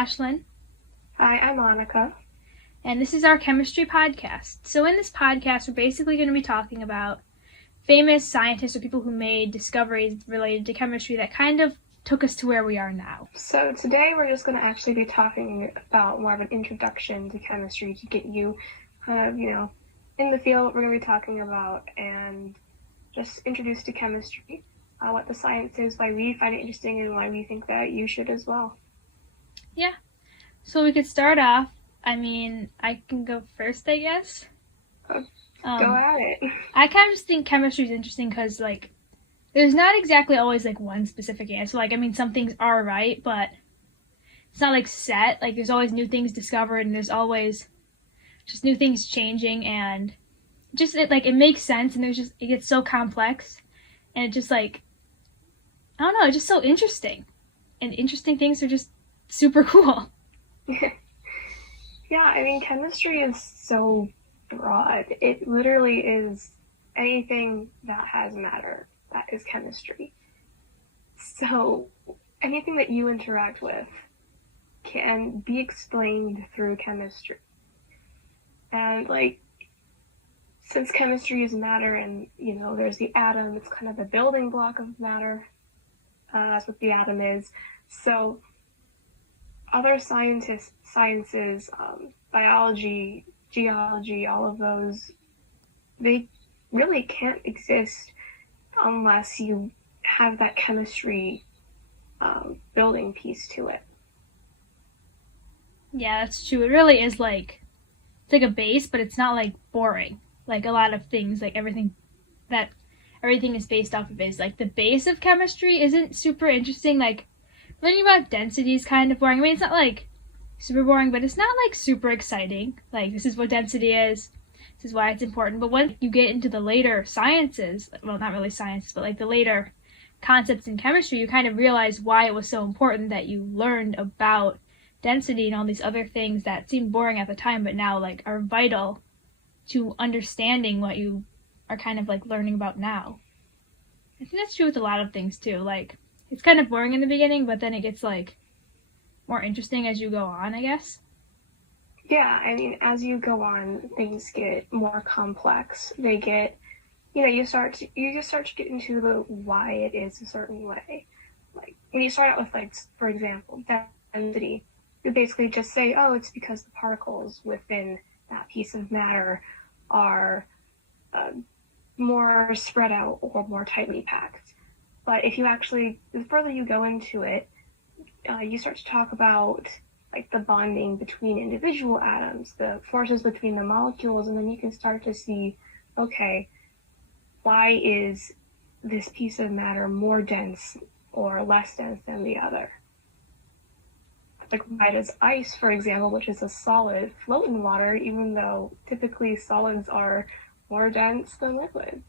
Ashlynn. Hi, I'm Annika. And this is our chemistry podcast. So in this podcast, we're basically going to be talking about famous scientists or people who made discoveries related to chemistry that kind of took us to where we are now. So today we're just going to actually be talking about more of an introduction to chemistry to get you kind of, in the field what we're going to be talking about and just introduced to chemistry, what the science is, why we find it interesting, and why we think that you should as well. Yeah. So we could start off. I can go first, I guess. Go at it. I kind of just think chemistry is interesting because, there's not exactly always, one specific answer. Some things are right, but it's not, set. There's always new things discovered, and there's always just new things changing, and just, it makes sense, and it gets so complex, and it just, I don't know, it's just so interesting. And interesting things are just super cool. Yeah, chemistry is so broad. It literally is anything that has matter. That is chemistry. So anything that you interact with can be explained through chemistry. And since chemistry is matter and, there's the atom, it's kind of the building block of matter. That's what the atom is. So other sciences, biology, geology, all of those, they really can't exist unless you have that chemistry building piece to it. Yeah, that's true. It really is it's like a base, but it's not boring. A lot of things, everything is based off of is the base of chemistry isn't super interesting. Learning about density is kind of boring. It's not super boring, but it's not super exciting. This is what density is. This is why it's important. But once you get into the later sciences, well, not really sciences, but the later concepts in chemistry, you kind of realize why it was so important that you learned about density and all these other things that seemed boring at the time, but now are vital to understanding what you are kind of learning about now. I think that's true with a lot of things too. It's kind of boring in the beginning, but then it gets more interesting as you go on, I guess. Yeah, as you go on, things get more complex. They get, you just start to get into the why it is a certain way. When you start out with, for example, density, you basically just say, oh, it's because the particles within that piece of matter are more spread out or more tightly packed. But if you the further you go into it, you start to talk about the bonding between individual atoms, the forces between the molecules, and then you can start to see, okay, why is this piece of matter more dense or less dense than the other? Why does ice, for example, which is a solid, float in water, even though typically solids are more dense than liquids?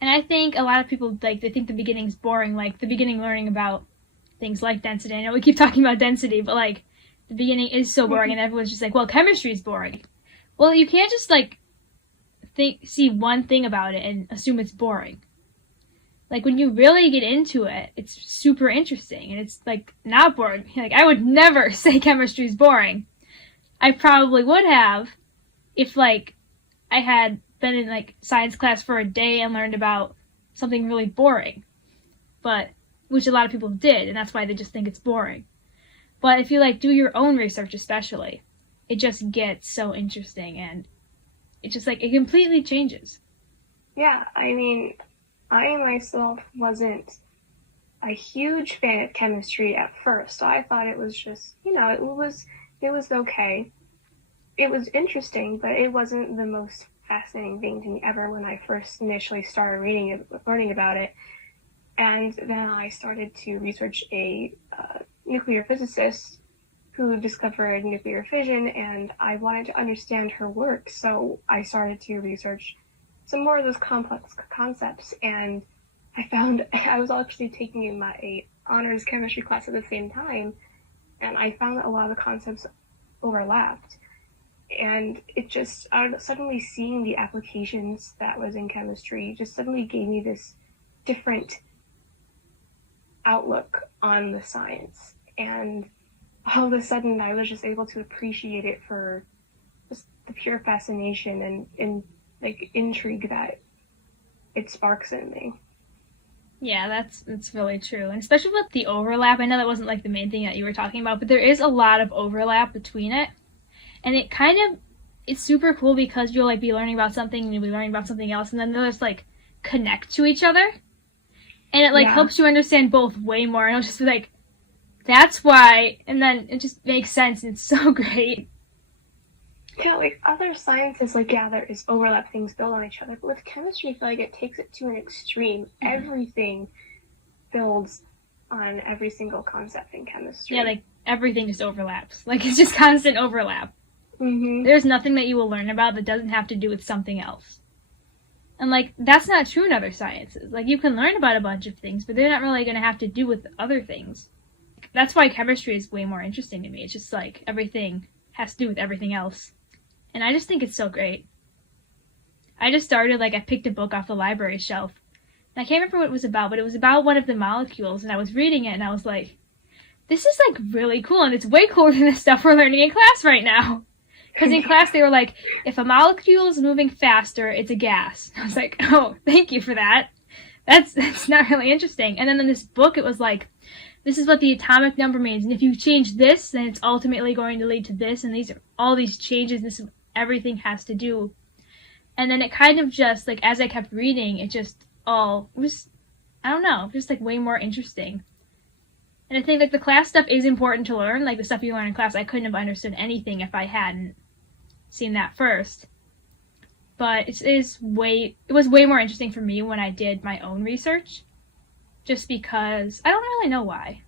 And I think a lot of people, they think the beginning's boring, the beginning learning about things like density. I know we keep talking about density, but, the beginning is so boring, and everyone's just well, chemistry's boring. Well, you can't just, see one thing about it and assume it's boring. When you really get into it, it's super interesting, and it's, not boring. I would never say chemistry's boring. I probably would have if, I had been in science class for a day and learned about something really boring, but which a lot of people did, and that's why they just think it's boring. But if you do your own research, especially, it just gets so interesting, and it just it completely changes. Yeah, I myself wasn't a huge fan of chemistry at first. I thought it was just, it was okay. It was interesting, but it wasn't the most fascinating thing to me ever when I first initially started learning about it. And then I started to research a nuclear physicist who discovered nuclear fission, and I wanted to understand her work, so I started to research some more of those complex concepts, and I found I was actually taking my honors chemistry class at the same time, and I found that a lot of the concepts overlapped. And it just, suddenly seeing the applications that was in chemistry just suddenly gave me this different outlook on the science. And all of a sudden I was just able to appreciate it for just the pure fascination and like intrigue that it sparks in me. Yeah, that's really true. And especially with the overlap, I know that wasn't like the main thing that you were talking about, but there is a lot of overlap between it. And it's super cool because you'll like be learning about something and you'll be learning about something else, and then they'll just like connect to each other. And it like helps you understand both way more. And it'll just be like, that's why, and then it just makes sense and it's so great. Yeah, like other sciences, like, yeah, there is overlap, things build on each other, but with chemistry, I feel like it takes it to an extreme. Mm-hmm. Everything builds on every single concept in chemistry. Yeah, like everything just overlaps. Like it's just constant overlap. Mm-hmm. There's nothing that you will learn about that doesn't have to do with something else. And like that's not true in other sciences. Like you can learn about a bunch of things, but they're not really going to have to do with other things. That's why chemistry is way more interesting to me. It's just like everything has to do with everything else. And I just think it's so great. I just started, like, I picked a book off the library shelf. And I can't remember what it was about, but it was about one of the molecules. And I was reading it, and I was like, this is, like, really cool. And it's way cooler than the stuff we're learning in class right now. Because in class, they were like, if a molecule is moving faster, it's a gas. I was like, oh, thank you for that. That's not really interesting. And then in this book, it was like, this is what the atomic number means. And if you change this, then it's ultimately going to lead to this. And these are all these changes. This is everything has to do. And then it kind of just, like, as I kept reading, it was, I don't know, just, like, way more interesting. And I think, like, the class stuff is important to learn. Like, the stuff you learn in class, I couldn't have understood anything if I hadn't seen that first. But it was way more interesting for me when I did my own research. Just because, I don't really know why.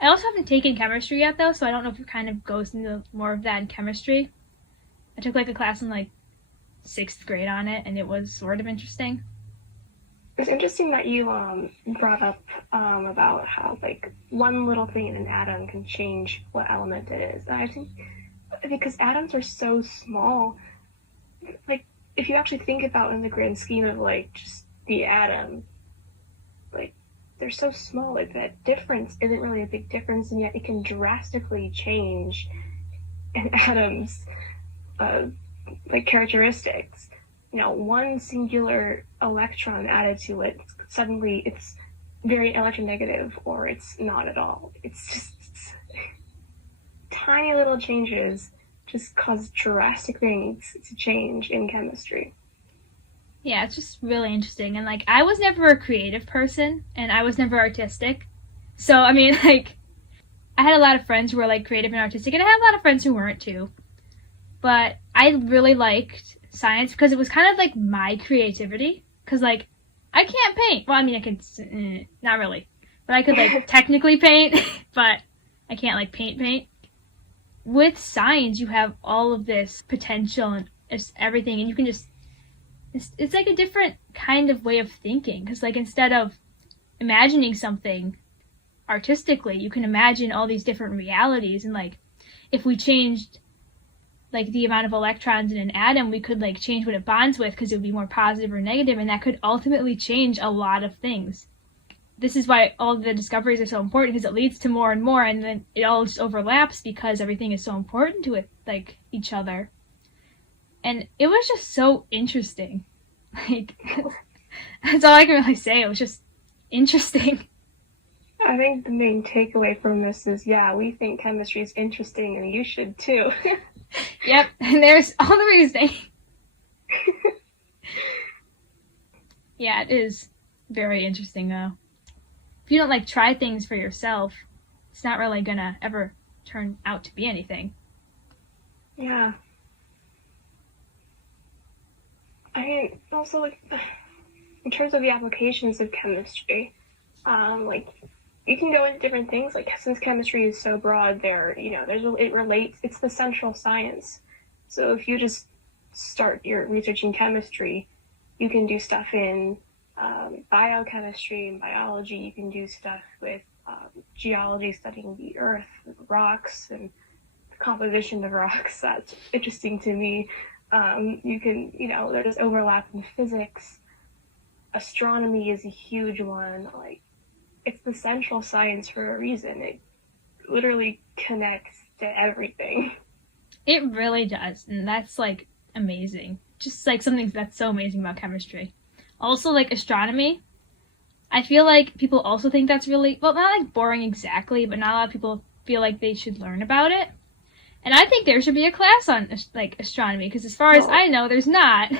I also haven't taken chemistry yet, though, so I don't know if it kind of goes into more of that in chemistry. I took, like, a class in, like, 6th grade on it, and it was sort of interesting. It's interesting that you brought up about how, like, one little thing in an atom can change what element it is. And I think because atoms are so small, like, if you actually think about in the grand scheme of, like, just the atom, like, they're so small, like, that difference isn't really a big difference, and yet it can drastically change an atom's like characteristics. You know, one singular electron added to it, suddenly it's very electronegative, or it's not at all. It's just tiny little changes just cause drastic things to change in chemistry. Yeah, it's just really interesting. And, like, I was never a creative person, and I was never artistic. So, I mean, like, I had a lot of friends who were, like, creative and artistic, and I had a lot of friends who weren't, too. But I really liked science because it was kind of, like, my creativity. Because, like, I can't paint. Well, I mean, I could, not really. But I could, like, technically paint, but I can't, like, paint. With science, you have all of this potential and just everything, and you can just, it's like a different kind of way of thinking. Because, like, instead of imagining something artistically, you can imagine all these different realities. And, like, if we changed, like, the amount of electrons in an atom, we could, like, change what it bonds with because it would be more positive or negative, and that could ultimately change a lot of things. This is why all the discoveries are so important, because it leads to more and more, and then it all just overlaps because everything is so important to it, like, each other. And it was just so interesting. Like, that's all I can really say. It was just interesting. I think the main takeaway from this is, yeah, we think chemistry is interesting, and you should too. Yep, and there's all the reasoning. Yeah, it is very interesting, though. If you don't, like, try things for yourself, it's not really gonna ever turn out to be anything. Yeah. I mean, also, like, in terms of the applications of chemistry, like, you can go into different things. Like, since chemistry is so broad, it relates. It's the central science. So if you just start your researching chemistry, you can do stuff in biochemistry and biology. You can do stuff with geology, studying the earth, rocks, and the composition of rocks. That's interesting to me. You can, there's overlap in physics. Astronomy is a huge one. Like, it's the central science for a reason. literally connects to everything. It really does, and that's like amazing. Just like something that's so amazing about chemistry. Also, like astronomy, I feel like people also think that's really, well, not like boring exactly, but not a lot of people feel like they should learn about it. And I think there should be a class on like astronomy, because as far as I know, there's not.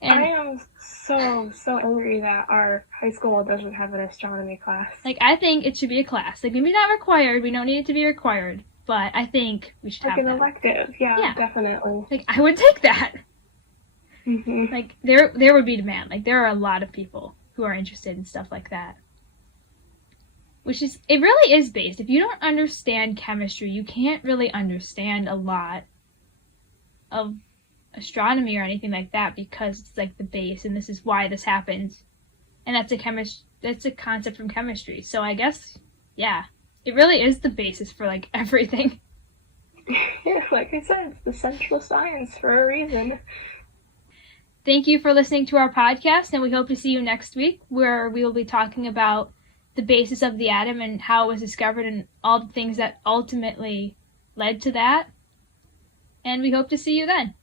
And I am so angry that our high school doesn't have an astronomy class. like, I think it should be a class. Like, maybe not required. We don't need it to be required, but I think we should like have an that. elective. Yeah, definitely. Like, I would take that. Mm-hmm. Like, there would be demand. Like, there are a lot of people who are interested in stuff like that. Which is, it really is based. If you don't understand chemistry, you can't really understand a lot of astronomy or anything like that, because it's like the base, and this is why this happens. And that's a concept from chemistry. So I guess, yeah, it really is the basis for like everything. Yeah, like I said, it's the central science for a reason. Thank you for listening to our podcast, and we hope to see you next week, where we will be talking about the basis of the atom and how it was discovered and all the things that ultimately led to that. And we hope to see you then.